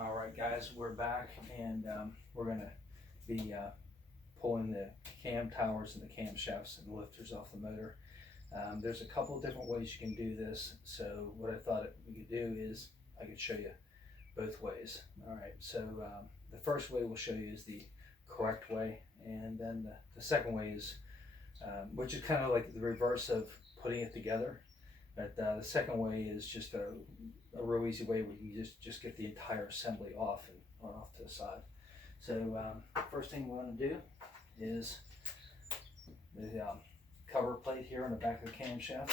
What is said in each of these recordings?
All right, guys, we're back, and we're gonna be pulling the cam towers and the camshafts and the lifters off the motor. There's a couple of different ways you can do this. So what I thought we could do is I could show you both ways. All right, so the first way we'll show you is the correct way, and then the second way is, which is kind of like the reverse of putting it together. But the second way is just a real easy way where you can just get the entire assembly off and off to the side. So first thing we want to do is the cover plate here on the back of the camshaft.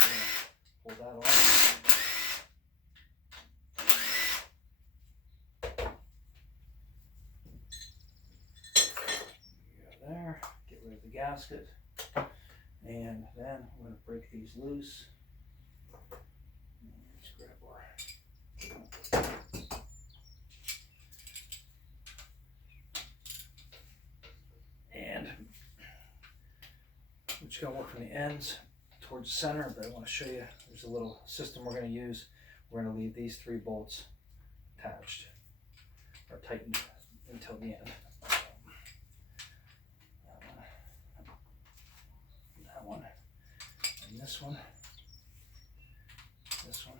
We're going to pull that off. Go there, get rid of the gasket, and then we're going to break these loose. Let's grab our and we're just going to work from the ends towards the center, but I want to show you there's a little system we're going to use. We're going to leave these 3 bolts attached or tightened until the end. That one, and this one, and this one.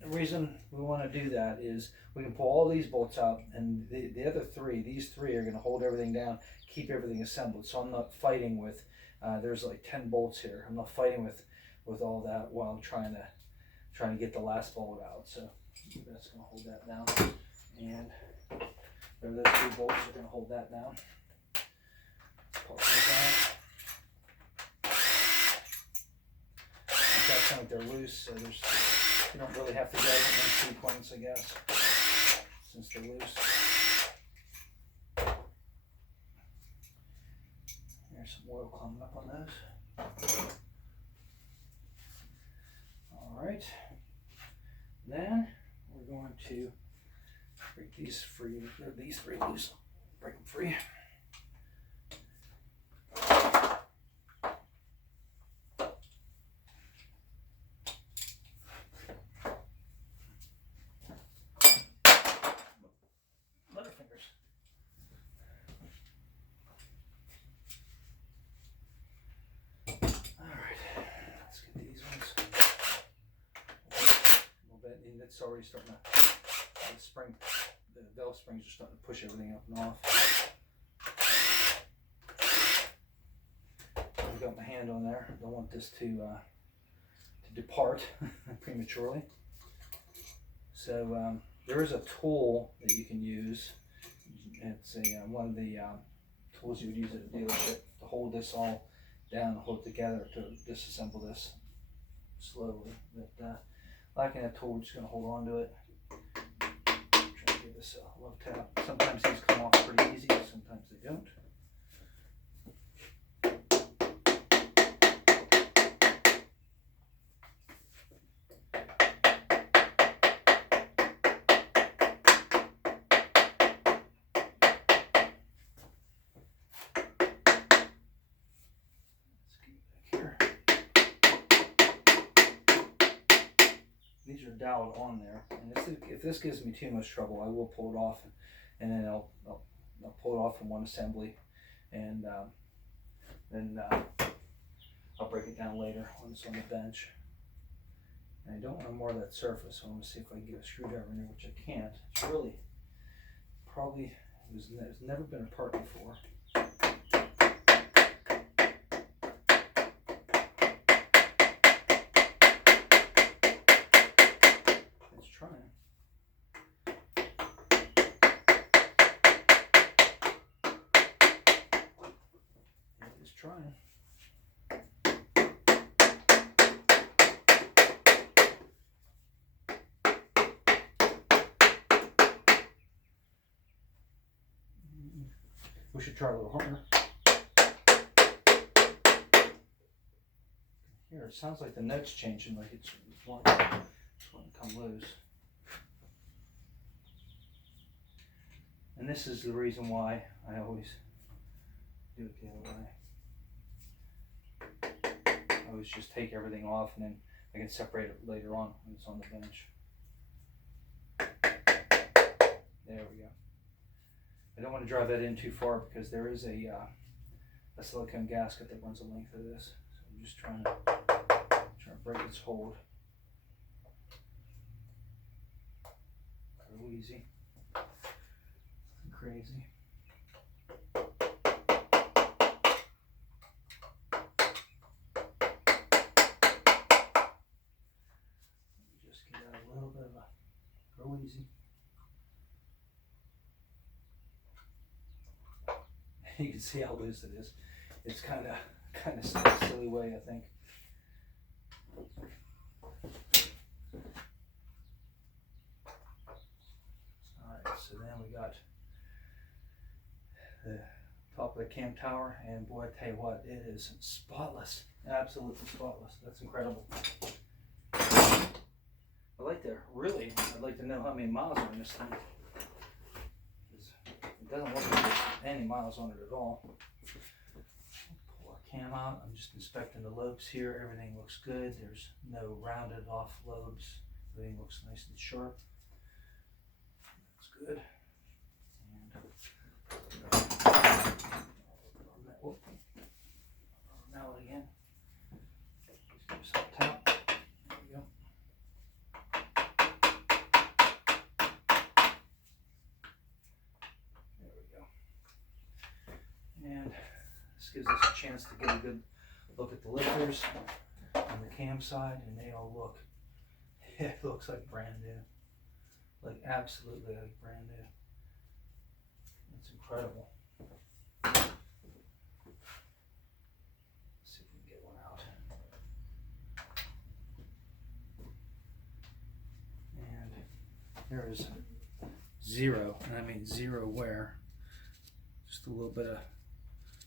The reason we want to do that is we can pull all these bolts out, and the other 3, these 3 are going to hold everything down, keep everything assembled. So I'm not fighting with, there's like 10 bolts here. I'm not fighting with all that while I'm trying to get the last bolt out. So that's going to hold that down, and there those 2 bolts are going to hold that down. Pull those out. That point they're loose, so you don't really have to go in sequence, I guess, since they're loose. There's some oil coming up on those. All right, then we're going to break these free. These 3 loose. Break them free. It's already starting to, the valve springs are starting to push everything up and off. I've got my hand on there. I don't want this to depart prematurely. So there is a tool that you can use. It's one of the tools you would use at a dealership to hold this all down, hold it together, to disassemble this slowly. But lacking that tool, we're just going to hold on to it. Try to give this a love tap. Sometimes these come off pretty easy, sometimes they don't. These are doweled on there, and if this gives me too much trouble, I will pull it off, and then I'll pull it off in one assembly, and then I'll break it down later when it's on the bench. And I don't want to mar that surface, so I'm going to see if I can get a screwdriver in there, which I can't. It's really probably it's never been a part before. Trying. It is trying. We should try a little harder. Here, it sounds like the note's changing, like it's wanting to come loose. And this is the reason why I always do it the other way. I always just take everything off and then I can separate it later on when it's on the bench. There we go. I don't want to drive that in too far because there is a silicone gasket that runs the length of this. So I'm just trying to break its hold. Real easy. Crazy. Just get out a little bit of a real easy. You can see how loose it is. It's kind of a silly way, I think. All right, so then we got the top of the cam tower, and boy, I tell you what, it is spotless, absolutely spotless. That's incredible. I'd like to know how many miles are in this thing. It doesn't look like there's any miles on it at all. Pull our cam out. I'm just inspecting the lobes here. Everything looks good. There's no rounded off lobes. Everything looks nice and sharp. That's good. Now again. Just give some tap. There we go. There we go. And this gives us a chance to get a good look at the lifters on the cam side, and they all look, it looks like brand new. Like absolutely like brand new. It's incredible. Let's see if we can get one out. And there is zero, and I mean zero wear. Just a little bit of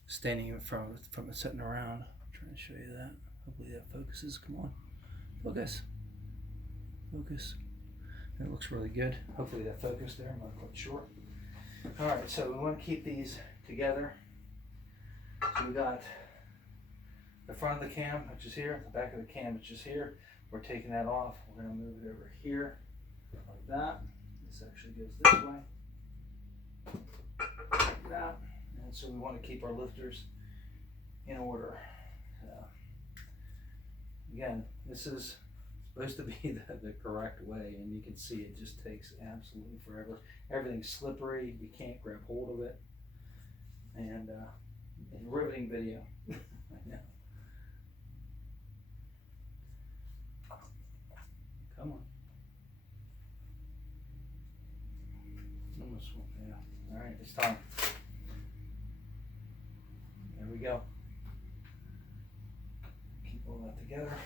staining in front from it sitting around. I'm trying to show you that. Hopefully that focuses. Come on. Focus. Focus. It looks really good. Hopefully that focused there. I'm not quite sure. Alright, so we want to keep these together. So we got the front of the cam, which is here, the back of the cam, which is here. We're taking that off. We're going to move it over here, like that. This actually goes this way. Like that. And so we want to keep our lifters in order. Again, this is supposed to be the correct way, and you can see it just takes absolutely forever. Everything's slippery, you can't grab hold of it, and it's a riveting video. I know. Come on. Almost, yeah. All right, it's time. There we go. Keep all that together.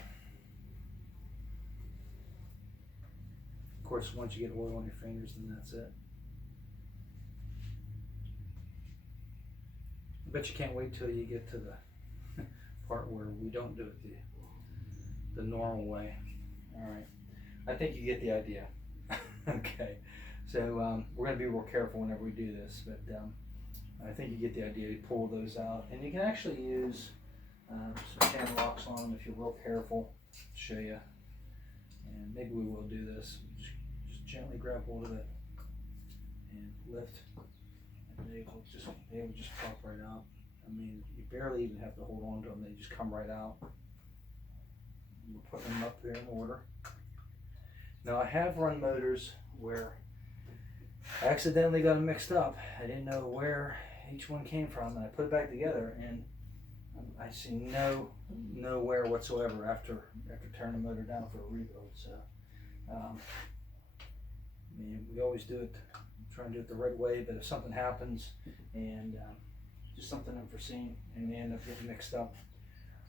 Of course, once you get oil on your fingers, then that's it. I bet you can't wait till you get to the part where we don't do it the normal way. All right, I think you get the idea. Okay, so we're going to be real careful whenever we do this, but I think you get the idea. You pull those out, and you can actually use some channel locks on them if you're real careful. I'll show you, and maybe we will do this. Just gently grab hold of it and lift, and they will just pop right out. I mean, you barely even have to hold on to them; they just come right out. We're putting them up there in order. Now I have run motors where I accidentally got them mixed up. I didn't know where each one came from, and I put it back together, and I see no wear whatsoever after turning the motor down for a rebuild. So I mean, we always do it, try and do it the right way, but if something happens and just something unforeseen and they end up getting mixed up,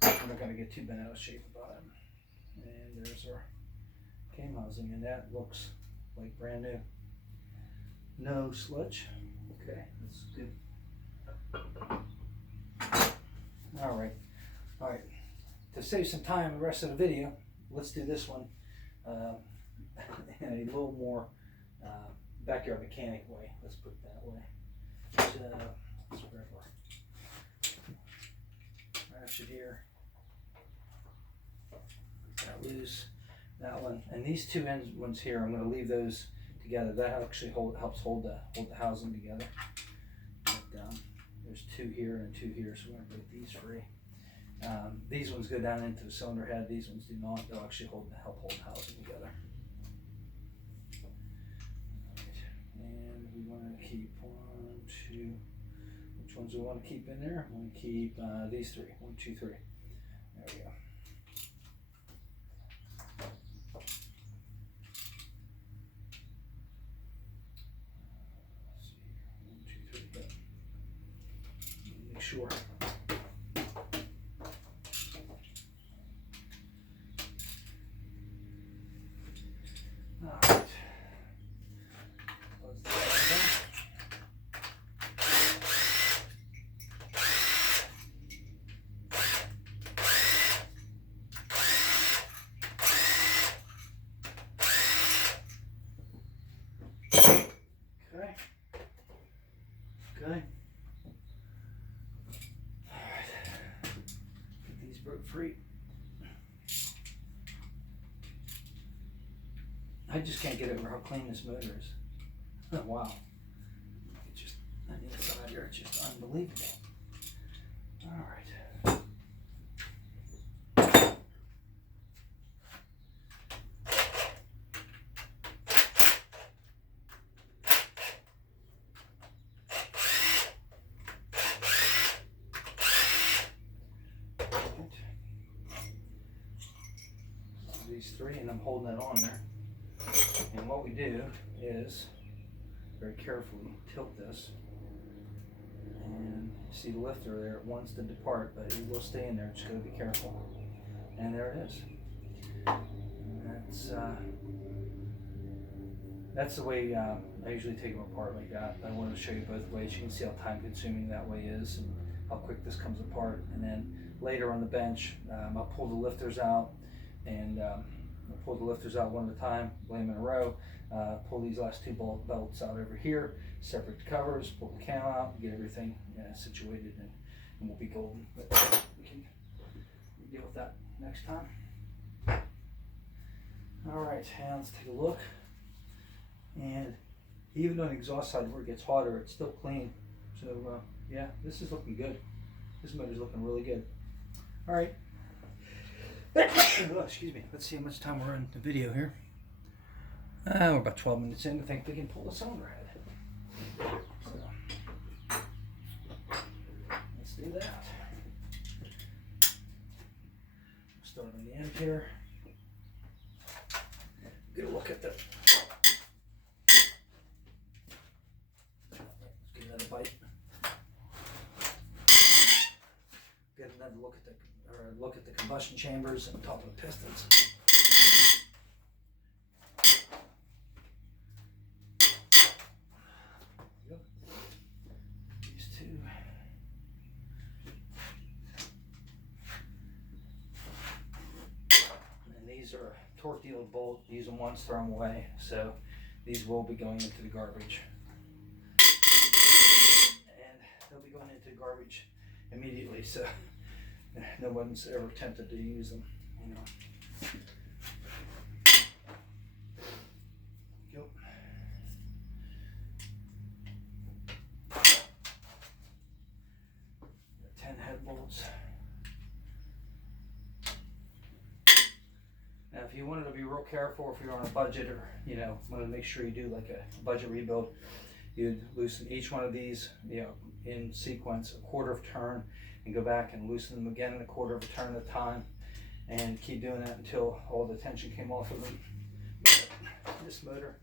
we're not going to get too bent out of shape about it. And there's our cam housing, and that looks like brand new. No sludge. Okay, that's good. All right. To save some time the rest of the video, let's do this one in a little more backyard mechanic way. Let's put it that way. So let's grab our ratchet here. Put that that loose. That one, and these two ends ones here, I'm going to leave those together. That actually helps hold the housing together. But, there's two here and two here, so we're going to break these free. These ones go down into the cylinder head. These ones do not. They'll actually help hold the housing together. And we want to keep 1, 2. Which ones do we want to keep in there? We want to keep these 3. 1, 2, 3. There we go. Let's see here. 1, 2, 3. Go. Make sure. All right. Okay. Good. All right. Get these broke free. I just can't get over how clean this motor is. Wow. It's just on the inside here, it's just unbelievable. All right. These 3, and I'm holding it on there. And what we do is very carefully tilt this, and you see the lifter there. It wants to depart, but it will stay in there. Just gotta be careful. And there it is. And that's the way I usually take them apart like that. I wanted to show you both ways. You can see how time consuming that way is and how quick this comes apart. And then later on the bench, I'll pull the lifters out, and I'll pull the lifters out one at a time, lay them in a row, pull these last 2 belts out over here, separate the covers, pull the cam out, get everything situated, and we'll be golden. But we can deal with that next time. All right, and let's take a look. And even on the exhaust side where it gets hotter, it's still clean. So yeah, this is looking good. This motor's looking really good. All right. Oh, excuse me. Let's see how much time we're in the video here. We're about 12 minutes in. I think we can pull the cylinder head. So let's do that. Start on the end here. Get a look at the. Let's get another bite. Get another look at the combustion chambers and top of the pistons. Yep. These 2. And these are torque dealer bolt. Use them once, throw them away. So these will be going into the garbage. And they'll be going into the garbage immediately. So no one's ever tempted to use them, you know. Go. 10 head bolts. Now, if you wanted to be real careful, if you're on a budget, or want to make sure you do like a budget rebuild, you'd loosen each one of these, in sequence, a quarter of a turn, and go back and loosen them again in a quarter of a turn at a time, and keep doing that until all the tension came off of them. This motor,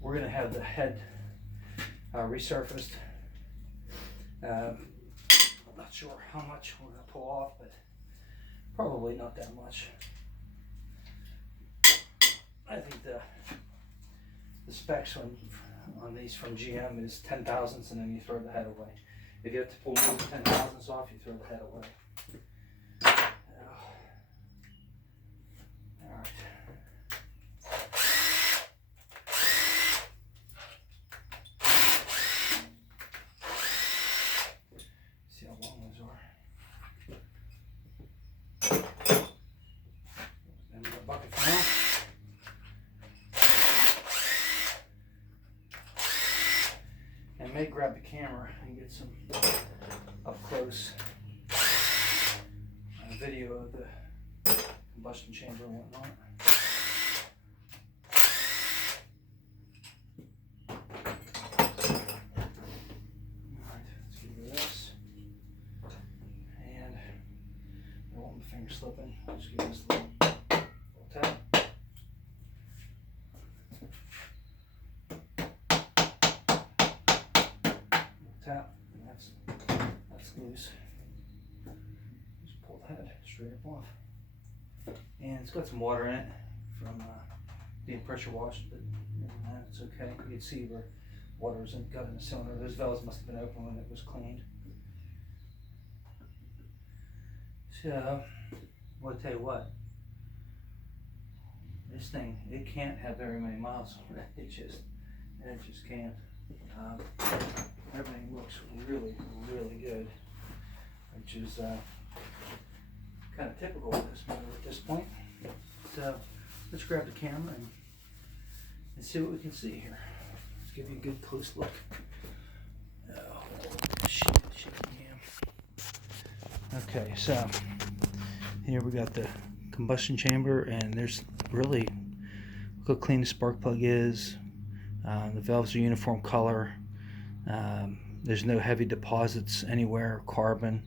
we're going to have the head resurfaced. I'm not sure how much we're going to pull off, but probably not that much. I think the specs on these from GM is 10 thousandths, and then you throw the head away. If you have to pull more than 10 thousandths off, you throw the head away. All right. See how long those are. buckets now. And may grab the camera and get some up close video of the combustion chamber and whatnot. Alright, let's get rid of this. And I don't want my finger slipping. I'll just give this a little tap. Tap, and that's loose. Just pull the head straight up off. And it's got some water in it from being pressure washed, but it's okay. You can see where water was got in the cylinder. Those valves must have been open when it was cleaned. So, well, I'll tell you what, this thing, it can't have very many miles on it. It just can't. Everything looks really, really good, which is kind of typical of this motor at this point. So let's grab the camera and see what we can see here. Let's give you a good close look. Oh, shit, cam. Okay, so here we got the combustion chamber, and there's really, look how clean the spark plug is. The valves are uniform color. There's no heavy deposits anywhere, carbon.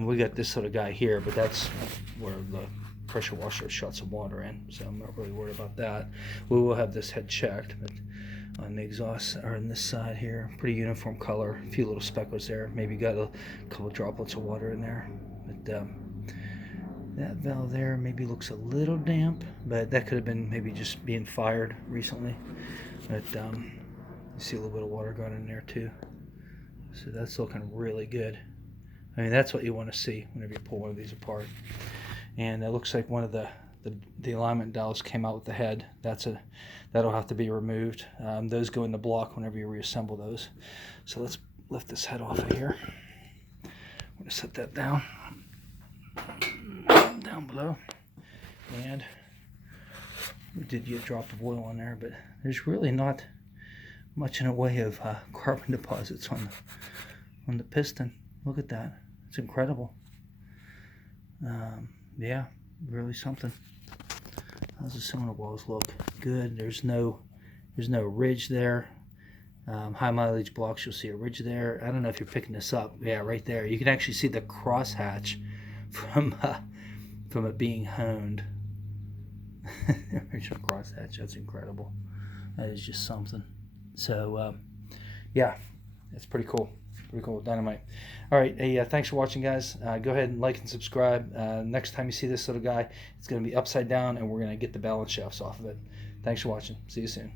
We got this sort of guy here, but that's where the pressure washer shot some water in, so I'm not really worried about that. We will have this head checked, but on the exhaust, or on this side here, pretty uniform color, a few little speckles there, maybe got a couple droplets of water in there. But that valve there maybe looks a little damp, but that could have been maybe just being fired recently. But you see a little bit of water going in there too. So that's looking really good. I mean, that's what you want to see whenever you pull one of these apart. And it looks like one of the alignment dowels came out with the head. That'll have to be removed. Those go in the block whenever you reassemble those. So let's lift this head off of here. I'm going to set that down below. And we did get a drop of oil on there, but there's really not much in the way of carbon deposits on the piston. Look at that. It's incredible. Yeah, really something. How's the cylinder walls look? Good. There's no ridge there. High mileage blocks, you'll see a ridge there. I don't know if you're picking this up. Yeah, right there. You can actually see the crosshatch from it being honed. Original crosshatch. That's incredible. That is just something. So yeah, it's pretty cool. Pretty cool dynamite. All right, hey, thanks for watching, guys. Go ahead and like and subscribe. Next time you see this little guy, it's going to be upside down, and we're going to get the balance shafts off of it. Thanks for watching. See you soon.